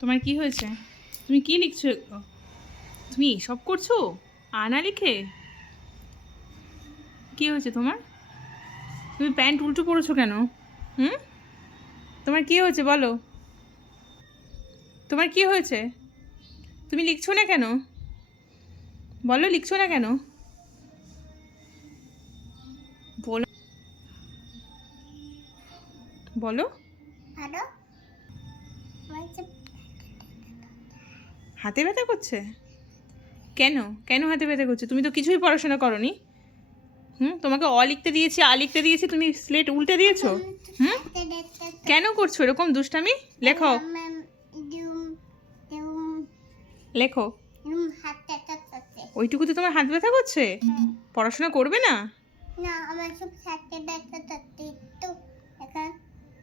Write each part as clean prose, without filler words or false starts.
তোমার কি হয়েছে? তুমি কি লিখছো এগুলো? তুমি এসব করছো আনা লিখে? কি হয়েছে তোমার? তুমি প্যান্ট উল্টো পড়েছো কেন? হুম, তোমার কি হয়েছে বলো? তোমার কি হয়েছে? তুমি লিখছো না কেন? বলো, লিখছো না কেন? বলো, বলো। হ্যালো বলছে হাতে ব্যথা করছে? কেন কেন হাতে ব্যথা করছে? তুমি তো কিছুই পড়াশোনা করোনি। তোমাকে অ লিখতে দিয়েছি, আ লিখতে দিয়েছি, তুমি স্লেট উল্টে দিয়েছো। হুম, কেন করছো এরকম দুষ্টামি? লেখো, লেখো। হাতে করছে ওইটুকুতে তোমার হাত ব্যথা করছে? পড়াশোনা করবে না? না আমার সব হাতে ব্যথা করতে একটু এখন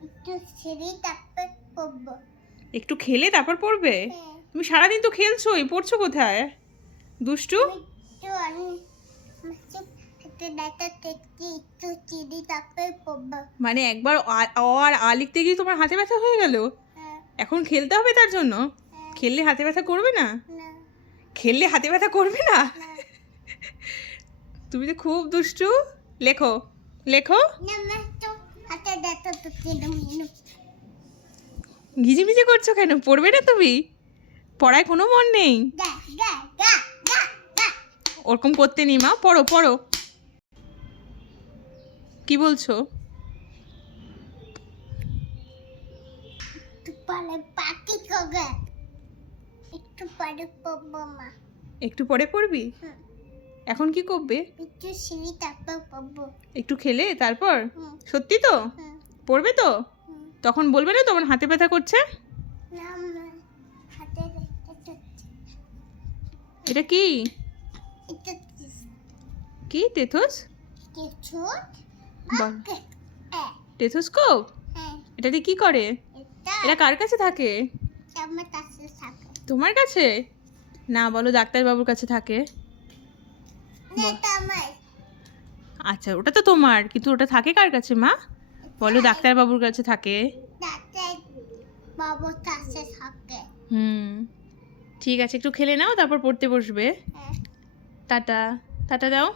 একটু ছেড়েই তারপর পড়বো। একটু খেলে তারপর পড়বে? তুমি সারাদিন তো খেলছোই, পড়ছো কোথায়? দুষ্টু। একটু আমি আমার সব হাতে ব্যথা করতে একটু ছেড়েই তারপর পড়বো। মানে একবার অ আর আ লিখতে গিয়ে তোমার হাতে ব্যথা হয়ে গেল? এখন খেলতে হবে তার জন্য? খেললে হাতে ব্যথা করবে না? না খেললে হাতে ব্যথা করবে না? না তুমি তো খুব দুষ্টু। লেখো, লেখো। না আমার তো হাতে ব্যথা করতে ঘিজিমিজি করছো কেন? পড়বে না তুমি? পড়ায় কোনো মন নেই? গা গা গা গা গা ওরকম করতে নেই মা, পড়ো পড়ো। কি বলছো? একটু পরে পাটি করবে একটু পরে পড়বো মা। একটু পরে পড়বি? হুম, এখন কি করবে? একটু সিঁড়ি তারপর পড়বো। একটু খেলে তারপর? হুম, সত্যি তো? হুম, পড়বে তো? হুম। তখন বলবে না তোমার হাতে ব্যথা করছে? না আমার হাতে একটু এটা কি? একটু কি টেথোস? কিছু বল। এ টেথোস্কোপ? হ্যাঁ এটা দিয়ে কি করে? এটা এটা কার কাছে থাকে? আমার কাছে থাকে তোমার কাছে? না, বলো ডাক্তারবাবুর কাছে থাকে। না এটা আমার আচ্ছা, ওটা তো তোমার, কিন্তু ওটা থাকে কার কাছে মা? বলো ডাক্তারবাবুর কাছে থাকে। ডাক্তার বাবুর কাছে থাকে। হুম, ঠিক আছে, একটু খেলে নাও তারপর পড়তে বসবে। হ্যাঁ টাটা, টাটা দাও।